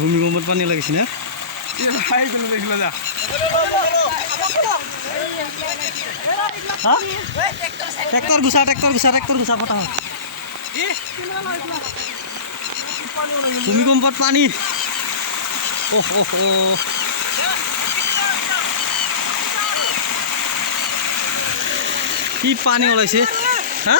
ভূমিকম্পত পানী লাগিছে না ট্ৰেক্টৰ গুচা পতা ভূমিকম্পত পানী কি পানী ওলাইছে হা